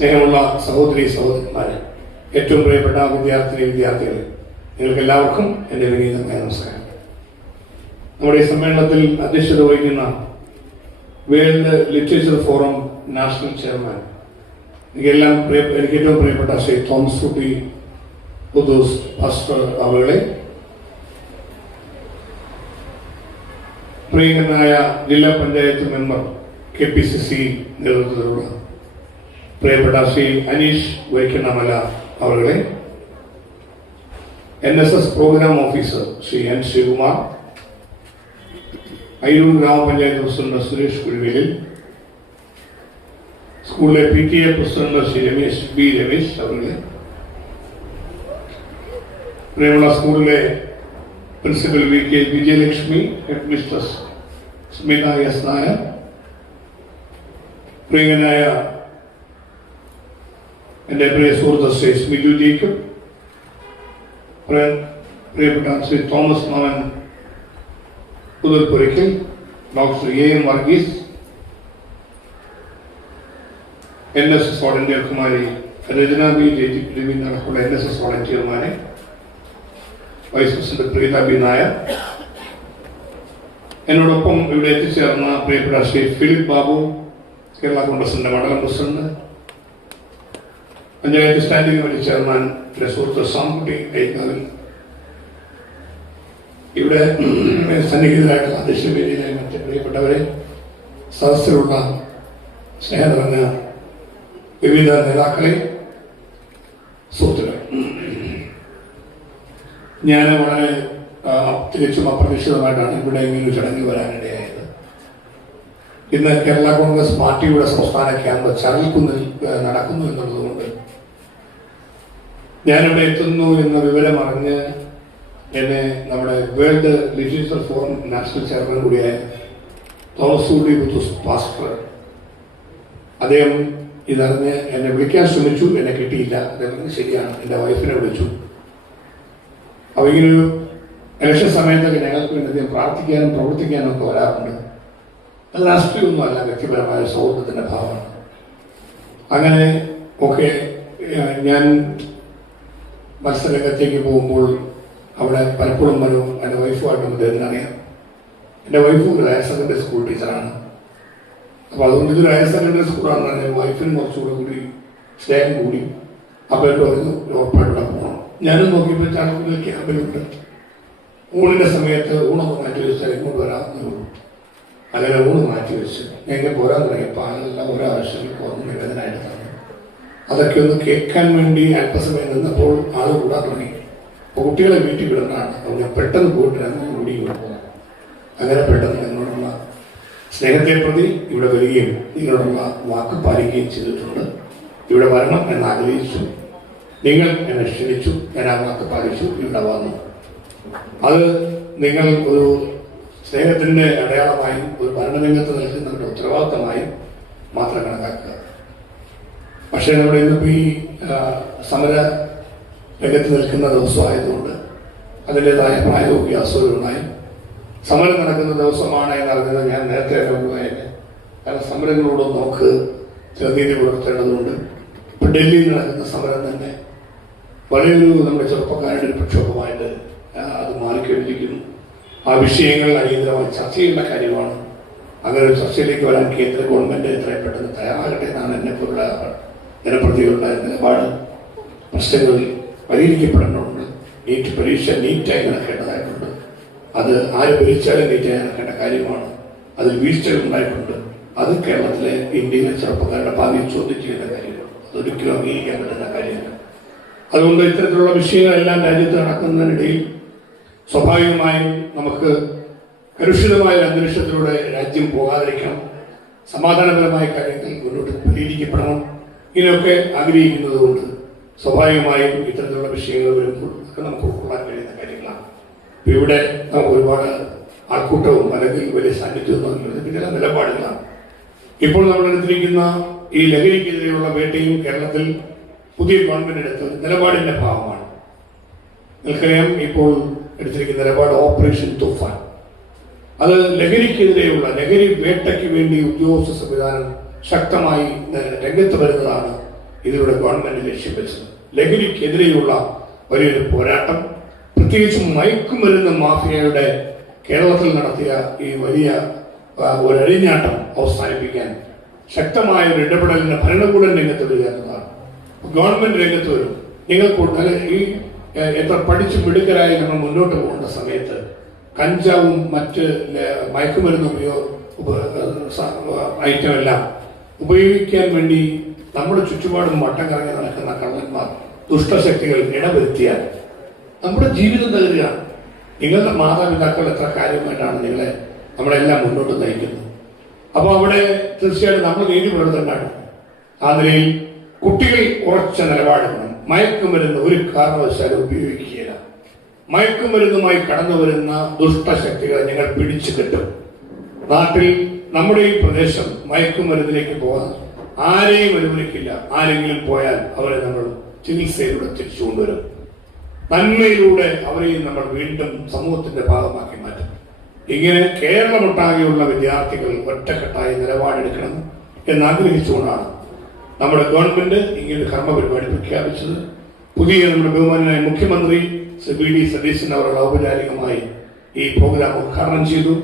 സ്നേഹമുള്ള സഹോദരി സഹോദരന്മാരെ, ഏറ്റവും പ്രിയപ്പെട്ട വിദ്യാർത്ഥികളെ, നിങ്ങൾക്ക് എല്ലാവർക്കും എൻ്റെ വിനീതമായ നമസ്കാരം. നമ്മുടെ ഈ സമ്മേളനത്തിൽ അധ്യക്ഷത വഹിക്കുന്ന world literature forum national chairman, എനിക്ക് ഏറ്റവും പ്രിയപ്പെട്ട ശ്രീ തോമസ് കുട്ടി പുതൂസ് പാസ്റ്റർ അവരുടെ, പ്രിയങ്കരനായ ജില്ലാ പഞ്ചായത്ത് മെമ്പർ KPCC നേതൃത്വത്തിലുള്ള പ്രിയപ്പെട്ട ശ്രീ അനീഷ് വൈക്കണ്ണമല അവരുടെ, NSS programme officer Shri N Sivakumar, Ayyur ഗ്രാമപഞ്ചായത്ത് പ്രസിഡന്റ് സുരേഷ് കുരുവിലിൽ, സ്കൂളിലെ PTA പ്രസിഡന്റ് ശ്രീ രമേശ് അവരുടെ, പ്രിയമുള്ള സ്കൂളിലെ principal VK Vijayalakshmi, head mistress Smitha S Nair, പ്രിയങ്കനായ എൻ്റെ പ്രിയ സുഹൃത്ത് ശ്രീ സ്മിജു ജേക്കബ്, പ്രിയപ്പെട്ട Shri Thomas Mammen Puthulpurackal, doctor AM Varghese, NSS വോളണ്ടിയർമാരെ, രചന B രവീന്ദ്രൻ അടക്കമുള്ള NSS വോളണ്ടിയർമാരെ, vice president Preetha B Nair, എന്നോടൊപ്പം ഇവിടെ എത്തിച്ചേർന്ന പ്രിയപ്പെട്ട ശ്രീ ഫിലിപ്പ് ബാബു, കേരള കോൺഗ്രസിന്റെ മണ്ഡലം president, panchayat standing committee chairman സുഹൃത്ത് സാംകുട്ടി കൈക്കാവിൽ, ഇവിടെ സന്നിഹിതരായിട്ടുള്ള അധ്യക്ഷവേദിയിലെ മറ്റ് പ്രിയപ്പെട്ടവരെ, സദസ്സിലുള്ള സ്നേഹം നിറഞ്ഞ വിവിധ നേതാക്കളെ, സുഹൃത്തുക്കളെ, ഞാൻ വളരെ തികച്ചും അപ്രതീക്ഷിതമായിട്ടാണ് ഇവിടെ ഇങ്ങനെ ചടങ്ങിൽ വരാനിടയായത്. ഇന്ന് കേരള കോൺഗ്രസ് പാർട്ടിയുടെ സംസ്ഥാന ക്യാമ്പ് ചരൽക്കുന്നിൽ നടക്കുന്നു എന്നുള്ളതുകൊണ്ട് ഞാനിവിടെ എത്തുന്നു എന്ന വിവരം അറിഞ്ഞ് എന്നെ നമ്മുടെ world literature forum national chairman കൂടിയായ തോമസ് കുട്ടി പുതൂസ് പാസ്റ്റർ, അദ്ദേഹം ഇതറിഞ്ഞ് എന്നെ വിളിക്കാൻ ശ്രമിച്ചു. എന്നെ കിട്ടിയില്ല. അദ്ദേഹം ശരിയാണ്, എൻ്റെ വൈഫിനെ വിളിച്ചു. അപ്പോൾ ഇങ്ങനൊരു ഇലക്ഷൻ സമയത്തൊക്കെ ഞങ്ങൾക്ക് വേണ്ടി അദ്ദേഹം പ്രാർത്ഥിക്കാനും പ്രവർത്തിക്കാനും ഒക്കെ വരാറുണ്ട്. അത് രാഷ്ട്രീയമൊന്നുമല്ല, വ്യക്തിപരമായ സൗഹൃദത്തിൻ്റെ ഭാവമാണ്. അങ്ങനെ ഒക്കെ ഞാൻ മത്സരരംഗത്തേക്ക് പോകുമ്പോൾ അവിടെ പലപ്പോഴും വരും. എൻ്റെ വൈഫുമായിട്ടും അദ്ദേഹത്തിന് അറിയാം. എൻ്റെ വൈഫ് ഒരു ഹയർ സെക്കൻഡറി സ്കൂൾ ടീച്ചറാണ്. അപ്പോൾ അതുകൊണ്ട് ഇതൊരു ഹയർ സെക്കൻഡറി സ്കൂളാണെന്ന് പറഞ്ഞാൽ വൈഫിന് കുറച്ചുകൂടി സ്നേഹം കൂടി. അപ്പോൾ എന്നോട് പറഞ്ഞു ഉറപ്പായിട്ടുള്ള പോകണം. ഞാനും നോക്കിയപ്പോൾ ചാലക്കുടിയിൽ ക്യാമ്പിലുണ്ട്. ഊണിൻ്റെ സമയത്ത് ഊണൊന്ന് മാറ്റി വെച്ചാൽ ഇങ്ങോട്ട് വരാമെന്നുള്ളൂ. അങ്ങനെ ഊണ് മാറ്റി വെച്ച് എങ്ങനെ പോരാൻ തുടങ്ങിയപ്പോൾ ആളെല്ലാം ഓരോ ആവശ്യങ്ങൾക്ക് വന്ന് നിവേദനമായിട്ട് തന്നു. അതൊക്കെ ഒന്ന് കേൾക്കാൻ വേണ്ടി അല്പസമയം നിന്നപ്പോൾ ആൾ കൂടാൻ തുടങ്ങി. അപ്പോൾ കുട്ടികളെ വീട്ടിൽ വിടുന്നതാണ്. അപ്പോൾ പെട്ടെന്ന് പോയിട്ട് അങ്ങനെ കൂടി പോകും. അങ്ങനെ പെട്ടെന്ന് എന്നോടുള്ള സ്നേഹത്തെ പ്രതി ഇവിടെ വരികയും നിങ്ങളോടുള്ള വാക്ക് പാലിക്കുകയും ചെയ്തിട്ടുണ്ട്. ഇവിടെ വരണം എന്ന് ആഗ്രഹിച്ചു. നിങ്ങൾ എന്നെ ക്ഷണിച്ചു. ഞാൻ ആ വാക്ക് പാലിച്ചു. ഇവിടെ വന്നു. അത് നിങ്ങൾ ഒരു സ്നേഹത്തിൻ്റെ അടയാളമായും ഒരു ഭരണരംഗത്ത് നിൽക്കുന്നവരുടെ ഉത്തരവാദിത്തമായും മാത്രം കണക്കാക്കുക. പക്ഷേ നമ്മുടെ ഇന്നിപ്പോൾ ഈ സമര രംഗത്ത് നിൽക്കുന്ന ദിവസമായതുകൊണ്ട് അതിൻ്റെതായ പ്രായോഗിക അസൗകര്യമായി സമരം നടക്കുന്ന ദിവസമാണ് എന്നറിഞ്ഞത് ഞാൻ നേരത്തെ അറിവുമായിരുന്നു. കാരണം സമരങ്ങളോട് നമുക്ക് നീതി പുലർത്തേണ്ടതുണ്ട്. ഇപ്പം ഡൽഹിയിൽ നടക്കുന്ന സമരം തന്നെ വലിയൊരു നമ്മുടെ ചെറുപ്പക്കാരുടെ ഒരു പ്രക്ഷോഭമായിട്ട് അത് മാറിക്കഴിഞ്ഞിരിക്കുന്നു. ആ വിഷയങ്ങൾ അടിയന്തരമായി ചർച്ച ചെയ്യേണ്ട കാര്യമാണ്. അങ്ങനെ ഒരു ചർച്ചയിലേക്ക് വരാൻ കേന്ദ്ര ഗവൺമെന്റ് എത്രയും പെട്ടെന്ന് തയ്യാറാകട്ടെ എന്നാണ് എന്നെപ്പോലുള്ള ജനപ്രതികളുടെ നിലപാട്. പ്രശ്നങ്ങൾ പരിഹരിക്കപ്പെടേണ്ടതുണ്ട്. നീറ്റ് പരീക്ഷ നീറ്റായി നടക്കേണ്ടതായിട്ടുണ്ട്. അത് ആര് ഭരിച്ചാലും നീറ്റായി നടക്കേണ്ട കാര്യമാണ്. അതിൽ വീഴ്ചകൾ ഉണ്ടായിട്ടുണ്ട്. അത് കേരളത്തിലെ ഇന്ത്യയിലെ ചെറുപ്പക്കാരുടെ ഭാവിയെ ചോദ്യം ചെയ്യുന്ന കാര്യമാണ്. അതൊരിക്കലും അംഗീകരിക്കാൻ പറ്റുന്ന കാര്യമല്ല. അതുകൊണ്ട് ഇത്തരത്തിലുള്ള വിഷയങ്ങളെല്ലാം രാജ്യത്ത് നടക്കുന്നതിനിടയിൽ സ്വാഭാവികമായും നമുക്ക് കലുഷിതമായ അന്തരീക്ഷത്തിലൂടെ രാജ്യം പോകാതിരിക്കണം. സമാധാനപരമായ കാര്യങ്ങൾ മുന്നോട്ട് പരിഹരിക്കപ്പെടണം. ഇതിനൊക്കെ ആഗ്രഹിക്കുന്നത് കൊണ്ട് സ്വാഭാവികമായും ഇത്തരത്തിലുള്ള വിഷയങ്ങൾ വരുമ്പോൾ ഒക്കെ നമുക്ക് ഉൾക്കൊള്ളാൻ കഴിയുന്ന കാര്യങ്ങളാണ്. ഇപ്പം ഇവിടെ നമുക്ക് ഒരുപാട് ആൾക്കൂട്ടവും അല്ലെങ്കിൽ വലിയ സാന്നിധ്യവും ചില നിലപാടുകളാണ്. ഇപ്പോൾ നമ്മൾ എടുത്തിരിക്കുന്ന ഈ ലഹരിക്കെതിരെയുള്ള വേട്ടയും കേരളത്തിൽ പുതിയ ഗവൺമെന്റ് എടുത്ത നിലപാടിന്റെ ഭാഗമാണ്. നിങ്ങൾക്കറിയാം, ഇപ്പോൾ എടുത്തിരിക്കുന്ന നിലപാട് ഓപ്പറേഷൻ തൂഫാൻ. അത് ലഹരിക്കെതിരെയുള്ള ലഹരി വേട്ടയ്ക്ക് വേണ്ടി ഉദ്യോഗസ്ഥ സംവിധാനം ശക്തമായി രംഗത്ത് വരുന്നതാണ് ഇതിലൂടെ ഗവൺമെന്റ് ലക്ഷ്യം വെച്ചത്. ലഹരിക്കെതിരെയുള്ള വലിയൊരു പോരാട്ടം, പ്രത്യേകിച്ചും മയക്കുമരുന്ന് മാഫിയയുടെ കേരളത്തിൽ നടത്തിയ ഈ വലിയ ഒരു അഴിഞ്ഞാട്ടം അവസാനിപ്പിക്കാൻ ശക്തമായ ഒരു ഇടപെടലിന് ഭരണകൂടം രംഗത്ത് വരിക എന്നതാണ്. ഗവൺമെന്റ് രംഗത്ത് വരും. നിങ്ങൾക്ക് ഈ എത്ര പഠിച്ചു മിടുക്കരായി നമ്മൾ മുന്നോട്ട് പോകുന്ന സമയത്ത് കഞ്ചാവും മറ്റ് മയക്കുമരുന്ന് ഐറ്റം എല്ലാം ഉപയോഗിക്കാൻ വേണ്ടി നമ്മുടെ ചുറ്റുപാടും വട്ടം കറങ്ങി നടക്കുന്ന കള്ളന്മാർ, ദുഷ്ടശക്തികൾ ഇടവരുത്തിയാൽ നമ്മുടെ ജീവിതം തകരുകയാണ്. നിങ്ങളുടെ മാതാപിതാക്കൾ എത്ര കാര്യമായിട്ടാണ് നമ്മളെല്ലാം മുന്നോട്ട് നയിക്കുന്നത്. അപ്പോൾ അവിടെ തീർച്ചയായിട്ടും നമ്മൾ നീതി പുലർത്തേണ്ടതാണ്. ആ നിലയിൽ കുട്ടികൾ ഉറച്ച നിലപാടുകളും മയക്കുമരുന്ന് ഒരു കാരണവശാലും ഉപയോഗിക്കുകയില്ല. മയക്കുമരുന്നുമായി കടന്നു വരുന്ന ദുഷ്ടശക്തികളെ ഞങ്ങൾ പിടിച്ചു കെട്ടും. നാട്ടിൽ നമ്മുടെ ഈ പ്രദേശം മയക്കുമരുന്നിലേക്ക് പോകാൻ ആരെയും അനുവദിക്കില്ല. ആരെങ്കിലും പോയാൽ അവരെ നമ്മൾ ചികിത്സയിലൂടെ തിരിച്ചു കൊണ്ടുവരും. നന്മയിലൂടെ അവരെയും നമ്മൾ വീണ്ടും സമൂഹത്തിന്റെ ഭാഗമാക്കി മാറ്റും. ഇങ്ങനെ കേരളമൊട്ടാകെയുള്ള വിദ്യാർത്ഥികൾ ഒറ്റക്കെട്ടായി നിലപാടെടുക്കണം എന്നാഗ്രഹിച്ചുകൊണ്ടാണ് നമ്മുടെ ഗവൺമെന്റ് ഇങ്ങനെ കർമ്മ പരിപാടി പ്രഖ്യാപിച്ചത്. പുതിയ നമ്മുടെ ബഹുമാനായ മുഖ്യമന്ത്രി ശ്രീ വി ഡി സതീശൻ അവർ ഔപചാരികമായി ഈ പ്രോഗ്രാം ഉദ്ഘാടനം ചെയ്തു.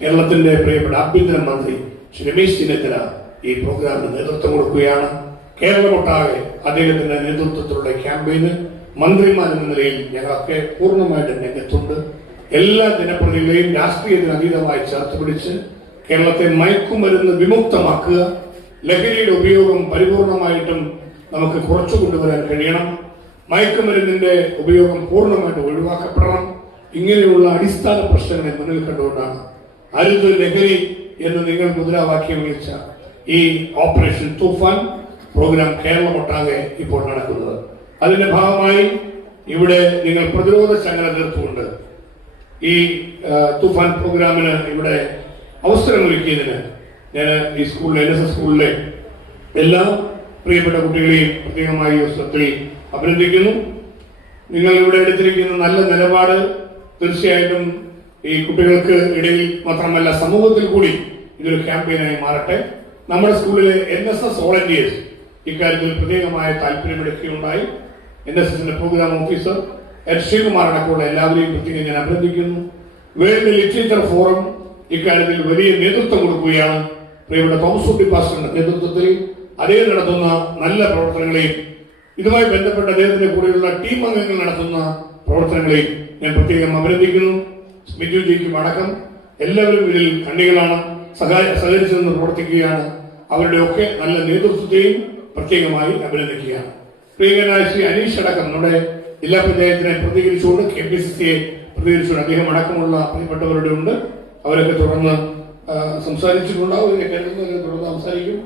കേരളത്തിന്റെ പ്രിയപ്പെട്ട ആഭ്യന്തര മന്ത്രി ശ്രീ രമേശ് ചെന്നിത്തല ഈ പ്രോഗ്രാമിന് നേതൃത്വം കൊടുക്കുകയാണ്. കേരളമൊട്ടാകെ അദ്ദേഹത്തിന്റെ നേതൃത്വത്തിലുള്ള ക്യാമ്പയിന് മന്ത്രിമാരെന്ന നിലയിൽ ഞങ്ങളൊക്കെ പൂർണ്ണമായിട്ടും രംഗത്തുണ്ട്. എല്ലാ ജനപ്രതിനിധികളെയും രാഷ്ട്രീയത്തിന് അതീതമായി ചേർത്ത് പിടിച്ച് കേരളത്തെ മയക്കുമരുന്ന് വിമുക്തമാക്കുക, ലഹരിയുടെ ഉപയോഗം പരിപൂർണമായിട്ടും നമുക്ക് കുറച്ചു കൊണ്ടുവരാൻ കഴിയണം, മയക്കുമരുന്നിന്റെ ഉപയോഗം പൂർണ്ണമായിട്ട് ഒഴിവാക്കപ്പെടണം. ഇങ്ങനെയുള്ള അടിസ്ഥാന പ്രശ്നങ്ങളെ മുന്നിൽ കണ്ടുകൊണ്ടാണ് അരുത് ലഹരി എന്ന് നിങ്ങൾ മുദ്രാവാക്യം വിളിച്ച ഈ ഓപ്പറേഷൻ തൂഫാൻ പ്രോഗ്രാം കേരളമൊട്ടാകെ ഇപ്പോൾ നടക്കുന്നത്. അതിന്റെ ഭാഗമായി ഇവിടെ നിങ്ങൾ പ്രതിരോധ ശൃംഖല തീർത്തുകൊണ്ട് ഈ തൂഫാൻ പ്രോഗ്രാമിന് ഇവിടെ അവസരമൊരുക്കിയതിന് ഞാൻ ഈ സ്കൂളിലെ NSS സ്കൂളിലെ എല്ലാ പ്രിയപ്പെട്ട കുട്ടികളെയും പ്രത്യേകമായി അവസരത്തിൽ അഭിനന്ദിക്കുന്നു. നിങ്ങൾ ഇവിടെ എടുത്തിരിക്കുന്ന നല്ല നിലപാട് തീർച്ചയായിട്ടും ഈ കുട്ടികൾക്ക് ഇടയിൽ മാത്രമല്ല സമൂഹത്തിൽ കൂടി ഇതൊരു ക്യാമ്പയിനായി മാറട്ടെ. നമ്മുടെ സ്കൂളിലെ NSS വോളണ്ടിയേഴ്സ് ഇക്കാര്യത്തിൽ പ്രത്യേകമായ താല്പര്യമെടുക്കുകയുണ്ടായി. NSSന്റെ പ്രോഗ്രാം ഓഫീസർ ശ്രീകുമാർ അടക്കമുള്ള എല്ലാവരെയും പ്രത്യേകം ഞാൻ അഭിനന്ദിക്കുന്നു. വേൾഡ് ലിറ്ററേച്ചർ ഫോറം ഇക്കാര്യത്തിൽ വലിയ നേതൃത്വം കൊടുക്കുകയാണ്. പ്രിയപ്പെട്ട തോമസ് കുട്ടി പാസ്റ്ററിന്റെ നേതൃത്വത്തിൽ അദ്ദേഹം നടത്തുന്ന നല്ല പ്രവർത്തനങ്ങളെയും ഇതുമായി ബന്ധപ്പെട്ട അദ്ദേഹത്തിന്റെ കൂടെയുള്ള ടീം അംഗങ്ങൾ നടത്തുന്ന പ്രവർത്തനങ്ങളെയും ഞാൻ പ്രത്യേകം അഭിനന്ദിക്കുന്നു. സ്മിജു ജിക്കും അടക്കം എല്ലാവരും ഇതിൽ കണ്ണികളാണ്, സഹകരിച്ചു നിന്ന് പ്രവർത്തിക്കുകയാണ്. അവരുടെ ഒക്കെ നല്ല നേതൃത്വത്തെയും പ്രത്യേകമായി അഭിനന്ദിക്കുകയാണ്. പ്രിയങ്കനായ ശ്രീ അനീഷ് അടക്കം നമ്മുടെ ജില്ലാ പഞ്ചായത്തിനെ പ്രതികരിച്ചുകൊണ്ട് KPCCയെ പ്രതികരിച്ചുകൊണ്ട് അദ്ദേഹം അടക്കമുള്ള പ്രിയപ്പെട്ടവരുടെ ഉണ്ട്. അവരൊക്കെ തുടർന്ന് സംസാരിച്ചിട്ടുണ്ടാവും. തുടർന്ന് സംസാരിക്കും.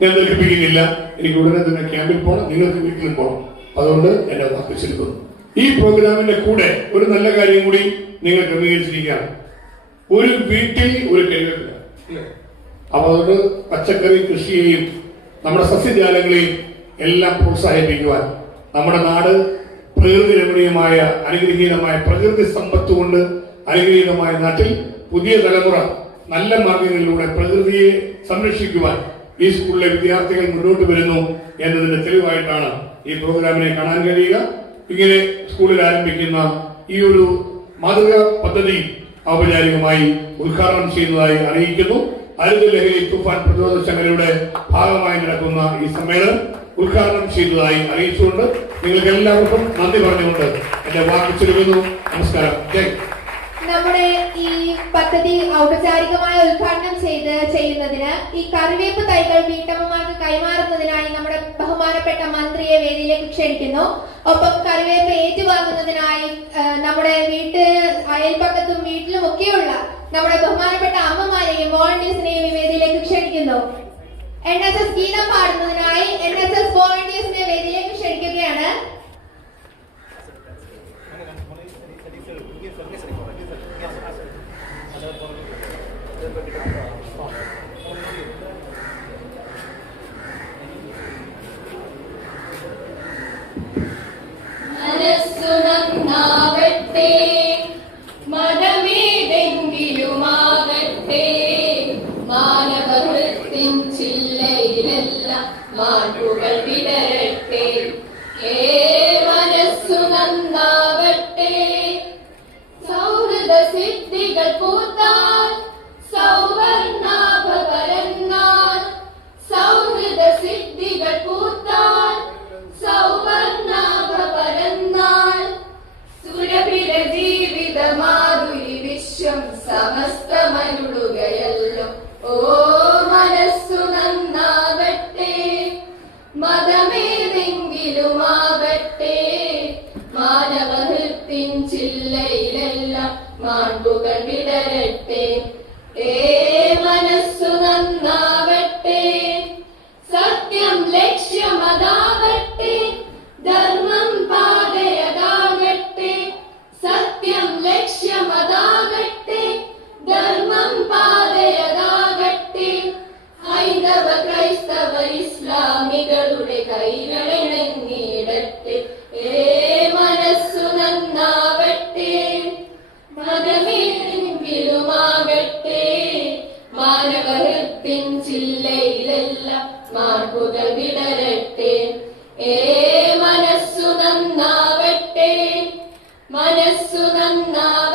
ഞാൻ ദീർഘിപ്പിക്കുന്നില്ല. എനിക്ക് ഉടനെ തന്നെ ക്യാമ്പിൽ പോകണം, നിങ്ങൾക്ക് വീട്ടിലും പോകണം. അതുകൊണ്ട് എന്നെ വാക്കിച്ചെടുക്കുന്നു. ഈ പ്രോഗ്രാമിന്റെ കൂടെ ഒരു നല്ല കാര്യം കൂടി നിങ്ങൾ ക്രമീകരിച്ചിരിക്കുകയാണ്. ഒരു വീട്ടിൽ ഒരു കൈവെപ്പില്ല. അപ്പൊ അതുകൊണ്ട് പച്ചക്കറി കൃഷിയെയും നമ്മുടെ സസ്യജാലങ്ങളെയും എല്ലാം പ്രോത്സാഹിപ്പിക്കുവാൻ നമ്മുടെ നാട് പ്രകൃതി രമണീയമായ അനുഗ്രഹീതമായ പ്രകൃതി സമ്പത്ത് കൊണ്ട് അനുഗ്രഹീതമായ നാട്ടിൽ പുതിയ തലമുറ നല്ല മാർഗങ്ങളിലൂടെ പ്രകൃതിയെ സംരക്ഷിക്കുവാൻ ഈ സ്കൂളിലെ വിദ്യാർത്ഥികൾ മുന്നോട്ട് വരുന്നു എന്നതിന്റെ തെളിവായിട്ടാണ് ഈ പ്രോഗ്രാമിനെ കാണാൻ കഴിയുക. ഇങ്ങനെ സ്കൂളിൽ ആരംഭിക്കുന്ന ഈ ഒരു മാതൃകാ പദ്ധതി ഔപചാരികമായി ഉദ്ഘാടനം ചെയ്യുന്നതായി അറിയിക്കുന്നു. അരുത് ലഹരി തൂഫാൻ പ്രതിരോധ ശൃംഖലയുടെ ഭാഗമായി നടക്കുന്ന ഈ സമ്മേളനം ഉദ്ഘാടനം ചെയ്തതായി അറിയിച്ചുകൊണ്ട് നിങ്ങൾക്ക് എല്ലാവർക്കും നന്ദി പറഞ്ഞുകൊണ്ട് എന്റെ വാക്ക് ചുരുങ്ങുന്നു. നമസ്കാരം. നമ്മുടെ ഈ പദ്ധതി ഔപചാരികമായി ഉദ്ഘാടനം ചെയ്യുന്നതിന് ഈ കറിവേപ്പ് തൈകൾ വീട്ടമ്മമാർക്ക് കൈമാറുന്നതിനായി നമ്മുടെ ബഹുമാനപ്പെട്ട മന്ത്രിയെ വേദിയിലേക്ക് ക്ഷണിക്കുന്നു. ഒപ്പം കറിവേപ്പ് ഏറ്റുവാങ്ങുന്നതിനായി നമ്മുടെ അയൽപക്കത്തും വീട്ടിലും ഒക്കെയുള്ള നമ്മുടെ ബഹുമാനപ്പെട്ട അമ്മമാരെയും വോളണ്ടിയേഴ്സിനെയും ഈ വേദിയിലേക്ക് ക്ഷണിക്കുന്നു. NSS ഗീതം പാടുന്നതിനായി NSS വോളണ്ടിയേഴ്സിനെ വേദിയിലേക്ക് ക്ഷണിക്കുകയാണ്. മനസ്സുണർന്നാവട്ടെ, മതമേതെങ്കിലുമാകട്ടെ, മാനവവൃത്തിൻ ചില്ലയിലെല്ലാം മാറ്റുകൾ വിടരട്ടെ. മനസ്സു നന്നാവട്ടെ. സൗഹൃദ സിദ്ധികൾ പൂത്താൽ സൗവർണാഭ പരന്നാൽ. സൗഹൃദ സിദ്ധികൾ പൂത്താൽ സൗവർണാഭ പരന്നാൽ. സുരഭിര ജീവിത മാധുരി വിശ്വം സമസ്തമരുളുകയല്ലോ. ഓ മനസ്സു നന്നാവട്ടെ. മതമേതെങ്കിലുമാവട്ടെ, മാനവഹൃത്തിൻ ചില്ലയിലെല്ലാം മാൺപുകൾ വിടരട്ടെ. മനസ്സു നന്നാവട്ടെ. സത്യം ലക്ഷ്യമതാവട്ടെ, ധർമ്മം പാതയതാകട്ടെ. സത്യം ലക്ഷ്യമതാകട്ടെ, ധർമ്മം പാതയതാകട്ടെ. ഹൈന്ദവ ക്രൈസ്തവ ഇസ്ലാമികളുടെ കൈകളിണങ്ങിയിടട്ടെ. മനസ്സു നന്നാവട്ടെ. മതമേതെങ്കിലുമാകട്ടെ, മാനവഹൃത്തിൻ ചില്ലയിലെല്ലാം മാർപ്പുകൾ വിടരട്ടെ. മനസ്സു നന്നാവട്ടെ. മനസ്സു നന്നാവട്ടെ.